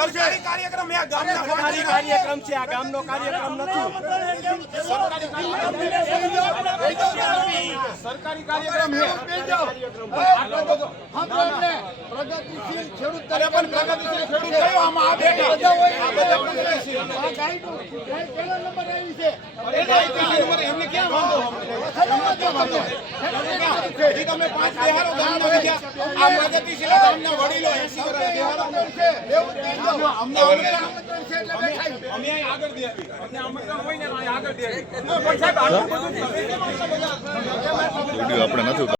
સરકારી કાર્યક્રમ છે આ ગામનો કાર્યક્રમ નથી સરકારી કાર્યક્રમ છે પ્રગતિશીલ ખેડૂત તરીકે પણ પ્રગતિશીલ ખેડૂત થયો આમાં આ બેઠા આ બધા પ્રગતિશીલ આ ગાઈડો પહેલો નંબર આવી છે એમને ક્યાં વાંધો તમે 5 બિહારો ગામના વિદ્યા આ પ્રગતિશીલ ગામના વડીલો 80 વર્ષ બિહારો છે અમને આગળ દે અમને આમંત્રણ હોય ને આગળ દે આપણે નથી